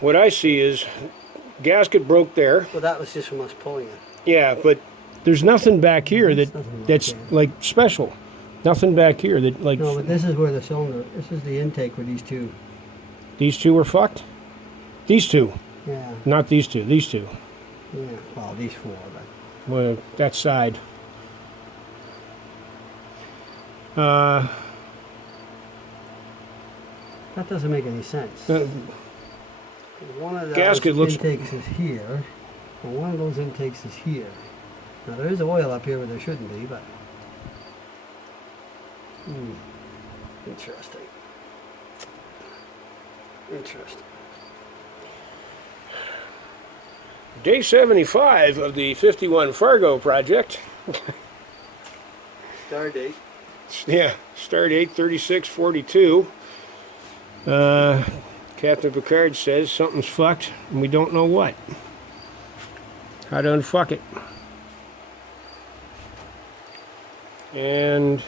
what I see is gasket broke there. Well, that was just from us pulling it. Yeah, but there's nothing back here There's nothing back that's here. like special. Nothing back here that like. No, but this is where the cylinder. This is the intake for these two. These two were fucked. These two, Yeah. not these two. These two. Yeah. Well, these four. But Well, that side. that doesn't make any sense. One of those gasket looks- intakes is here, and one of those intakes is here. Now there is oil up here where there shouldn't be, but interesting. Interesting. Day 75 of the 51 Fargo project. Star date. Yeah, start date 36/42. Captain Picard says something's fucked and we don't know what. How to unfuck it. And